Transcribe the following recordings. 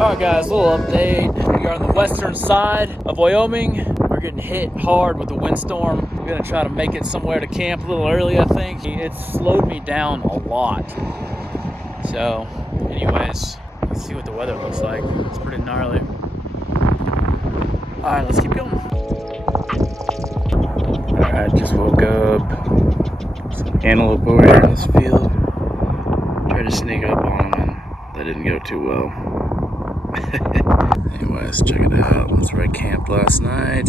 Alright guys, a little update. We are on the western side of Wyoming. We're getting hit hard with the windstorm. We're gonna try to make it somewhere to camp a little early, I think. It's slowed me down a lot. So, anyways, let's see what the weather looks like. It's pretty gnarly. Alright, let's keep going. Alright, just woke up. Some antelope over here in this field. Tried to sneak up on them and that didn't go too well. Anyways, check it out. That's where I camped last night.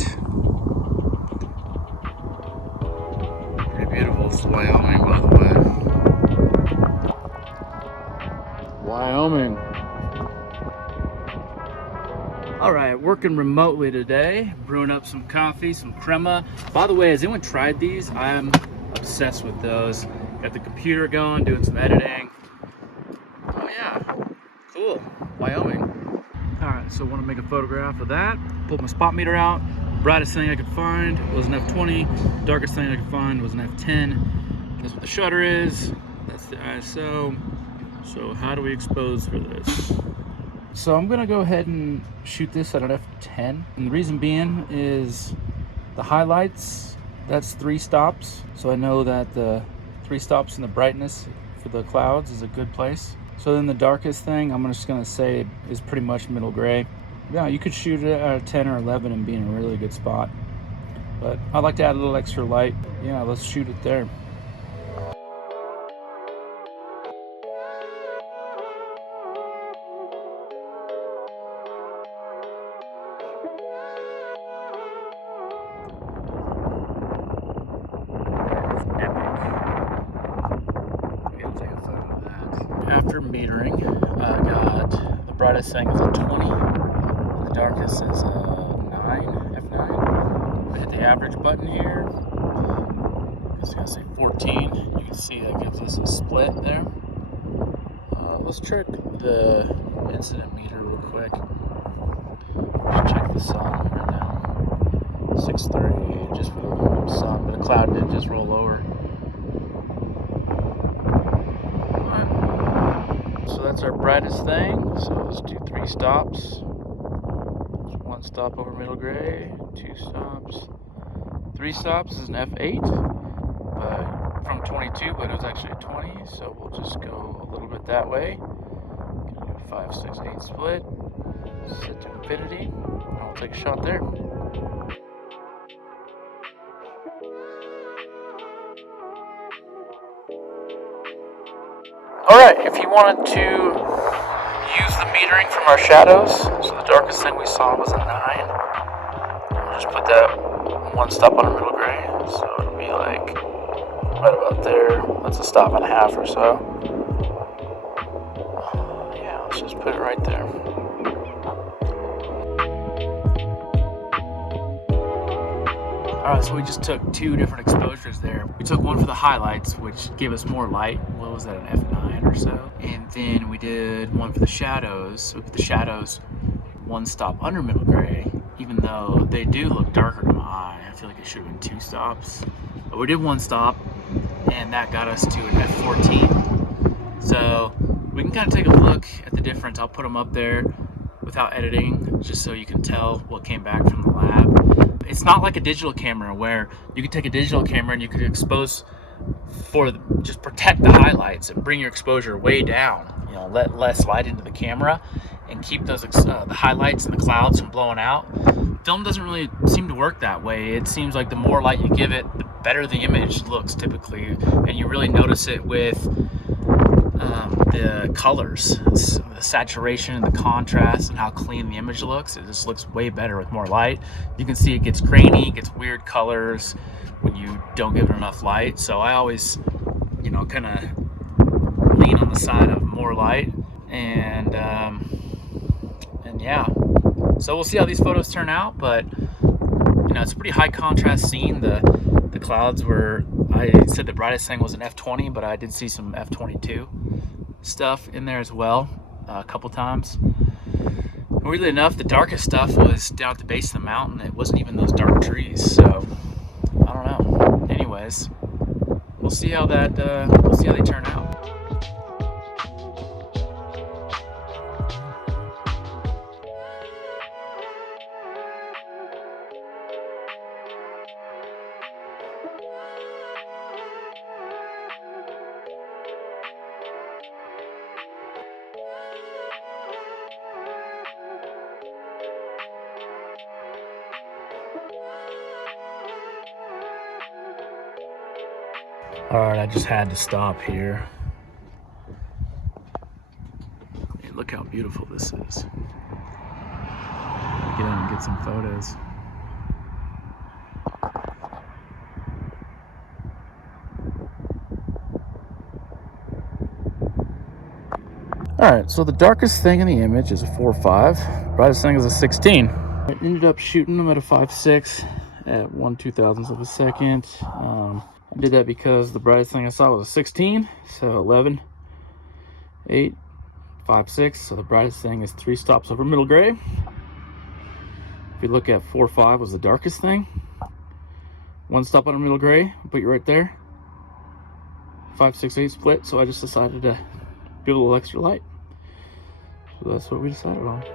Pretty beautiful. It's Wyoming, by the way. Wyoming. Alright, working remotely today. Brewing up some coffee, some crema. By the way, has anyone tried these? I'm obsessed with those. Got the computer going, doing some editing. Oh yeah, cool. Wyoming. Alright, so I want to make a photograph of that. Pulled my spot meter out. Brightest thing I could find was an F20. Darkest thing I could find was an F10. That's what the shutter is. That's the ISO. So how do we expose for this? So I'm gonna go ahead and shoot this at an F10. And the reason being is the highlights, that's 3 stops. So I know that the 3 stops in the brightness for the clouds is a good place. So then the darkest thing, I'm just gonna say is pretty much middle gray. Yeah, you could shoot it at a 10 or 11 and be in a really good spot. But I like to add a little extra light. Yeah, let's shoot it there. After metering, I got the brightest thing is a 20, and the darkest is a 9, F9. I hit the average button here. I guess I gotta say 14. You can see that gives us a split there. Let's check the incident meter real quick. Just check the sun right now. 6:30 just for the sun, but the cloud did just roll over. So that's our brightest thing. So let's do 3 stops. There's 1 stop over middle gray, 2 stops. 3 stops is an F8, but from 22, but it was actually a 20. So we'll just go a little bit that way. Gonna do a 5, 6, 8 split. Set to infinity, and we'll take a shot there. Alright, if you wanted to use the metering from our shadows, so the darkest thing we saw was a 9. We'll just put that 1 stop on a middle gray, so it'll be like right about there. That's a stop and a half or so. Yeah, let's just put it right there. Alright, so we just took 2 different exposures there. We took one for the highlights, which gave us more light. What was that, an F9 or so? And then we did one for the shadows. So we put the shadows 1 stop under middle gray, even though they do look darker to my eye. I feel like it should have been 2 stops. But we did 1 stop, and that got us to an F14. So we can kind of take a look at the difference. I'll put them up there without editing, just so you can tell what came back from the lab. It's not like a digital camera where you could take a digital camera and you could expose just protect the highlights and bring your exposure way down, you know, let less light into the camera and keep those the highlights and the clouds from blowing out. Film doesn't really seem to work that way. It seems like the more light you give it, the better the image looks typically, and you really notice it with the colors, the saturation and the contrast and how clean the image looks. It just looks way better with more light. You can see it gets grainy, it gets weird colors when you don't give it enough light. So I always, you know, kind of lean on the side of more light, and yeah. So we'll see how these photos turn out, but you know, it's a pretty high contrast scene. The clouds were, I said the brightest thing was an F20, but I did see some F22 stuff in there as well a couple times. Weirdly enough, the darkest stuff was down at the base of the mountain. It wasn't even those dark trees, so I don't know. Anyways, we'll see how they turn out. All right, I just had to stop here. Hey, look how beautiful this is. Get in and get some photos. All right, so the darkest thing in the image is a 4.5. Brightest thing is a 16. I ended up shooting them at a 5.6 at 1/2000th of a second. I did that because the brightest thing I saw was a 16, so 11, 8, 5.6. So the brightest thing is 3 stops over middle gray. If you look at 4.5 was the darkest thing. 1 stop on a middle gray, I'll put you right there. 5.68 split, so I just decided to give it a little extra light. So that's what we decided on.